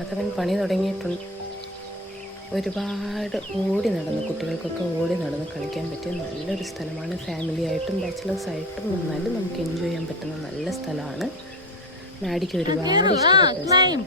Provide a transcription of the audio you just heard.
മാധവൻ പണി തുടങ്ങിയിട്ടുണ്ട്. ഒരുപാട് ഓടി നടന്ന് കുട്ടികൾക്കൊക്കെ ഓടി നടന്ന് കളിക്കാൻ പറ്റിയ നല്ലൊരു സ്ഥലമാണ്. ഫാമിലി ആയിട്ടും ബാച്ചിലേഴ്സായിട്ടും വന്നാലും നമുക്ക് എൻജോയ് ചെയ്യാൻ പറ്റുന്ന നല്ല സ്ഥലമാണ്. മാഡിക്ക് ഒരുപാട് ഇഷ്ടപ്പെട്ട സ്ഥലം.